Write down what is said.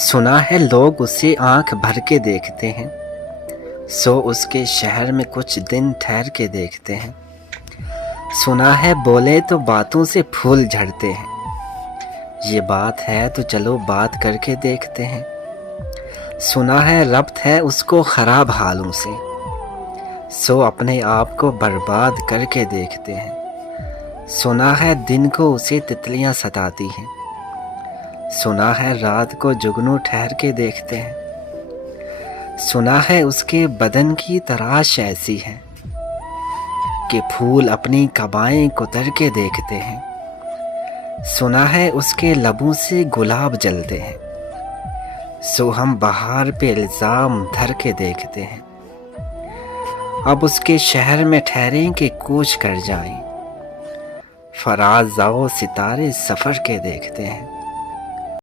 सुना है लोग उसे आंख भर के देखते हैं, सो उसके शहर में कुछ दिन ठहर के देखते हैं। सुना है बोले तो बातों से फूल झड़ते हैं, ये बात है तो चलो बात करके देखते हैं। सुना है रब्त है उसको खराब हालों से, सो अपने आप को बर्बाद करके देखते हैं। सुना है दिन को उसे तितलियां सताती हैं, सुना है रात को जुगनू ठहर के देखते हैं। सुना है उसके बदन की तराश ऐसी है कि फूल अपनी कबाएं कुतर के देखते हैं। सुना है उसके लबों से गुलाब जलते हैं, सो हम बहार पे इल्जाम धर के देखते हैं। अब उसके शहर में ठहरें कि कूच कर जाएं, फराज जाओ सितारे सफ़र के देखते हैं।